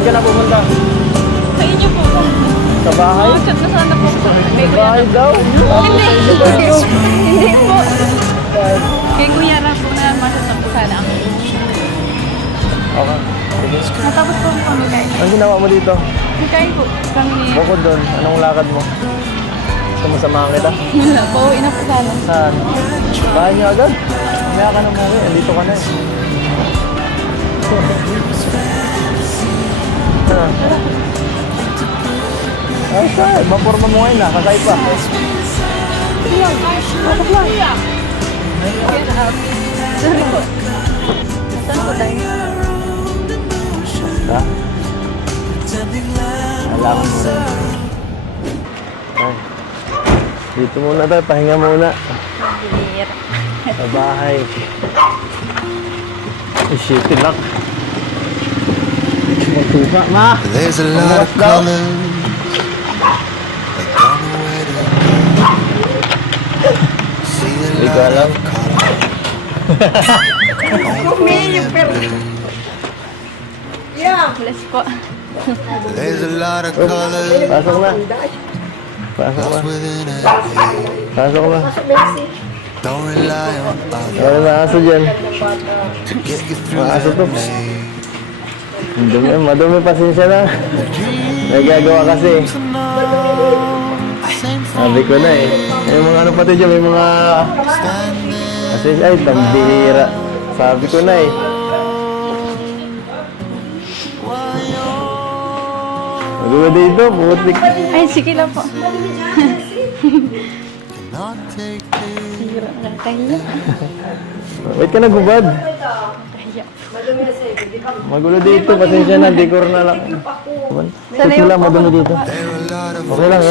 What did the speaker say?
Saan ka na pupunta? Sa inyo po. Sa bahay? Chat na sana po. Kay Sa Kuya bahay Rap. daw? Hindi. Hindi po. Okay. Kay Kuya Rap po na masat na po sana ako. Okay. Natapos po kami kain. Anong ginawa mo dito? Kain po kami ni... Bukod doon, anong lakad mo? Gusto mo samahan kita? Wala po. Ina po sana. Saan? Bahay niyo agad? Mamaya ka na umuwi. Andito ka na eh. Ay, saan? Maporma mo ngayon ah. Kasay pa. Sorry po. Saan po tayo? Ha? Alam mo na. Ay. Dito muna tayo. Pahinga muna. Bilir. Sa bahay. Shitty lock. Magtupa, ma! There's a lot of colors. I don't know where to go. See a Hindi ko lot alam. of Bless po. There's a lot of colors. Pasok na. Pasok na. Lost within a haze. Pasok na. Don't rely on others Wala na aso dyan. to get you through Mga aso to. the maze. Madumi, pasensya na. Nagagawa kasi. Sabi ko na eh. May mga ano pati dyan, may mga... Kasi ay, tambihira. Sabi ko na eh. Magawa dito, putik. Ay, sige lang po. Cannot take this. Sira na kayo. Wait ka na, gubad. Kaya. Magulo dito, pasensya na, decor na lang. Ito sila, madumi dito. There are a lot of Okay lang, eh.